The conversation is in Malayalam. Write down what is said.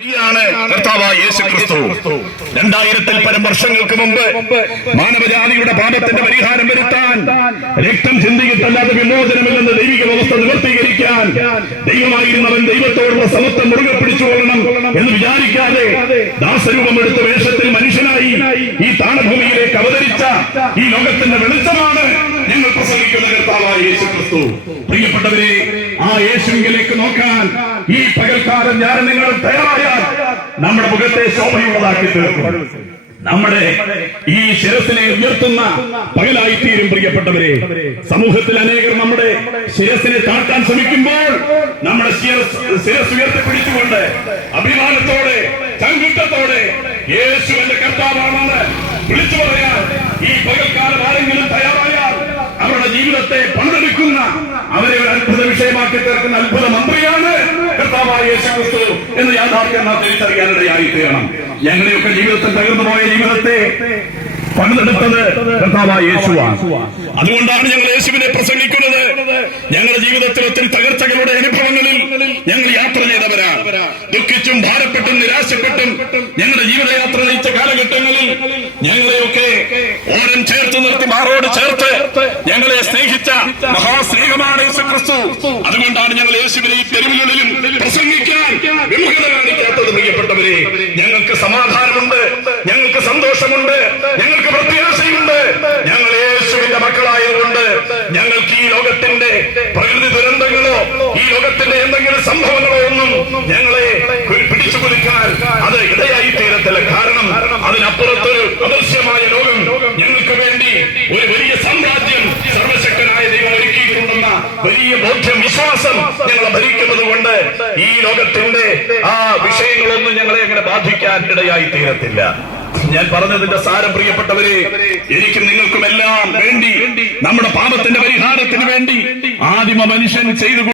കർത്താവായ യേശുക്രിസ്തു 2000-ൽ പരം വർഷങ്ങൾക്ക് മുമ്പ് മാനവജാതിയുടെ പാപത്തിന്റെ പരിഹാരം വരുത്താൻ രക്തം ചിന്തിയിട്ടല്ലാതെ വിമോചനമില്ലെന്ന് ദൈവിക വ്യവസ്ഥ നിവർത്തീകരിക്കാൻ ദൈവമായിരുന്നവൻ ദൈവത്തോടുള്ള സമത്വം മുറുകെ പിടിച്ചുകൊള്ളണം എന്ന് വിചാരിക്കാതെ ദാസരൂപമെടുത്ത വേഷത്തിൽ മനുഷ്യനായി ഈ താണഭൂമിയിലേക്ക് അവതരിച്ച ഈ ലോകത്തിന്റെ വെളിച്ചമാണ് ഞങ്ങൾ പ്രസംഗിക്കുന്ന കർത്താവായ യേശുക്രിസ്തു. പ്രിയപ്പെട്ടവരെ, ആ യേശുവിലേക്ക് നോക്കാൻ ഈ പകൽക്കാലം ഞാൻ നിങ്ങൾ തയ്യാറായാൽ നമ്മുടെ മുഖത്തെ ശോഭയുള്ളതാക്കി തീർക്കും. നമ്മുടെ ഈ ശിരസിനെ ഉയർത്തുന്ന പകലായി തീരും. പ്രിയപ്പെട്ടവരെ, സമൂഹത്തിൽ അനേകർ നമ്മുടെ ശിരസിനെ താഴ്ത്താൻ ശ്രമിക്കുമ്പോൾ നമ്മുടെ ശിരസ് ഉയർത്തിപ്പിടിച്ചുകൊണ്ട് അഭിമാനത്തോടെ ചങ്കുറ്റത്തോടെ യേശു എന്റെ കർത്താവാണെന്ന് വിളിച്ചു പറയാൻ ഈ പകൽക്കാലം ആരെങ്കിലും തയ്യാറായാൽ അവരുടെ ജീവിതത്തെ പണിതെടുക്കുന്ന, അവരെ ഒരു അത്ഭുത വിഷയമാക്കി തീർക്കുന്ന അത്ഭുത മന്ത്രിയാണ് കർത്താവായ യേശുക്രിസ്തു എന്ന് യാഥാർത്ഥ്യം നാം തിരിച്ചറിയാനിടയായി തീരണം. ഞങ്ങളുടെയൊക്കെ ജീവിതത്തിൽ തകർന്നുപോയ ജീവിതത്തെ പണിതെടുത്തത് കർത്താവായ യേശുവാണ്. അതുകൊണ്ടാണ് ഞങ്ങൾ യേശുവിനെ പ്രസംഗിക്കുന്നത്. ഞങ്ങളുടെ ജീവിതത്തിൽ ഒത്തിരി തകർച്ചകളുടെ അനുഭവങ്ങളിൽ ഞങ്ങൾ യാത്ര ചെയ്തവരാണ്. ദുഃഖിച്ചും ഭാരപ്പെട്ടും നിരാശപ്പെട്ടും ഞങ്ങളുടെ ജീവിതയാത്ര നയിച്ച കാലഘട്ടങ്ങളിൽ ഞങ്ങളെയൊക്കെ ഓരം ചേർത്ത് നിർത്തി മാറോട് ചേർത്ത് ഞങ്ങളെ സ്നേഹിച്ച മഹാസ്നേഹമാണ് യേശുക്രിസ്തു. അതുകൊണ്ടാണ് ഞങ്ങൾ യേശുവിനെ ഈ തെരുവുകളിലും പ്രസംഗിക്കാൻ വിമുഖത കാണിക്കാത്തത്. പ്രിയപ്പെട്ടവരെ, ഞങ്ങൾക്ക് സമാധാനമുണ്ട്, ഞങ്ങൾക്ക് സന്തോഷമുണ്ട്, ഞങ്ങൾക്ക് പ്രത്യാശയുണ്ട്. ഞങ്ങൾ യേശുവിന്റെ മക്കളായതുകൊണ്ട് ഞങ്ങൾക്ക് ഈ ലോകത്തിന്റെ പ്രകൃതി ദുരന്തങ്ങളോ ഈ ലോകത്തിന്റെ എന്തെങ്കിലും സംഭവങ്ങളോ ഒന്നും ഞങ്ങളെ പിടിച്ചു കുലുക്കാൻ അത് ഇടയായി തീരത്തില്ല. കാരണം അതിനപ്പുറത്തൊരു അദൃശ്യമായ ലോകം ഞങ്ങൾക്ക് വേണ്ടി ഒരു വലിയ സാമ്രാജ്യം സർവശക്തനായ ദൈവം ഒരുക്കിയിട്ടുണ്ടെന്ന വലിയ ബോധ്യം, വിശ്വാസം ഞങ്ങളെ ഭരിക്കുന്നത് കൊണ്ട് ഈ ലോകത്തിന്റെ ആ വിഷയങ്ങളൊന്നും ഞങ്ങളെ അങ്ങനെ ബാധിക്കാൻ ഇടയായി തീരത്തില്ല. ഞാൻ പറഞ്ഞതിന്റെ സാരം, പ്രിയപ്പെട്ടവരെ, എനിക്കും നിങ്ങൾക്കുമെല്ലാം വേണ്ടി നമ്മുടെ പാപത്തിന്റെ പരിഹാരത്തിന് വേണ്ടി ആദിമ മനുഷ്യൻ ചെയ്തു